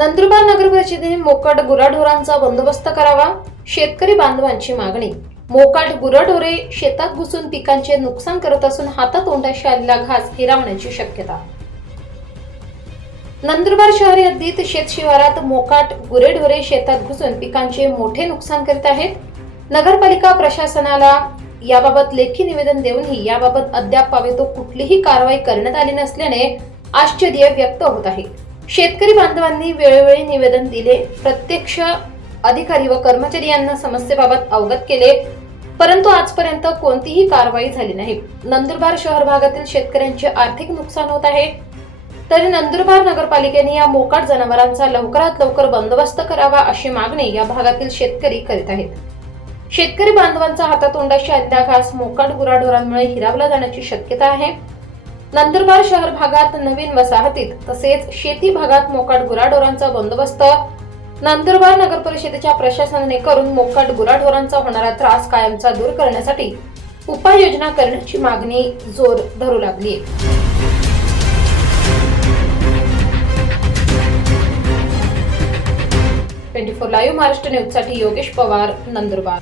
नंदुरबार नगर परिषदेने मोकाट गुराढोरांचा बंदोबस्त करावा शेतकरी बांधवांची मागणी. मोकाट गुराढोरे शेतात घुसून पिकांचे नुकसान करत असून हातातोंडाशी आलेला घास हिरावण्याची शक्यता. नंदुरबार शहरी हद्दीत शेत शिवारात मोकाट गुरेढोरे शेतात घुसून पिकांचे मोठे नुकसान करीत आहेत. नगरपालिका प्रशासनाला याबाबत लेखी निवेदन देऊनही याबाबत अद्याप पावेतो कुठलीही कारवाई करण्यात आली नसल्याने आश्चर्य व्यक्त होत आहे. शेतकरी बांधवांनी वेळोवेळी निवेदन दिले. प्रत्यक्ष अधिकारी व कर्मचारी यांना समस्येबाबत अवगत केले. परंतु आजपर्यंत कोणतीही कारवाई झाली नाही. नंदुरबार शहर भागातील शेतकऱ्यांचे आर्थिक नुकसान होत आहे. तरी नंदुरबार नगरपालिकेने या मोकाट जनावरांचा लवकरात लवकर बंदोबस्त करावा अशी मागणी या भागातील शेतकरी करीत आहेत. शेतकरी बांधवांचा हातातोंडाशी आलेला मोकाट गुराढोरांमुळे हिरावला जाण्याची शक्यता आहे. नंदुरबार शहर भागात नवीन वसाहतीत तसेच शेती भागात मोकाट गुराढोरांचा बंदोबस्त. नंदुरबार नगर परिषदेच्या प्रशासनाने करून मोकाट गुराढोरांचा होणारा त्रास कायमचा दूर करण्यासाठी उपाययोजना करण्याची मागणी जोर धरू लागली ट्वेंटी फोर लाईव्ह महाराष्ट्र न्यूजसाठी योगेश पवार नंदुरबार.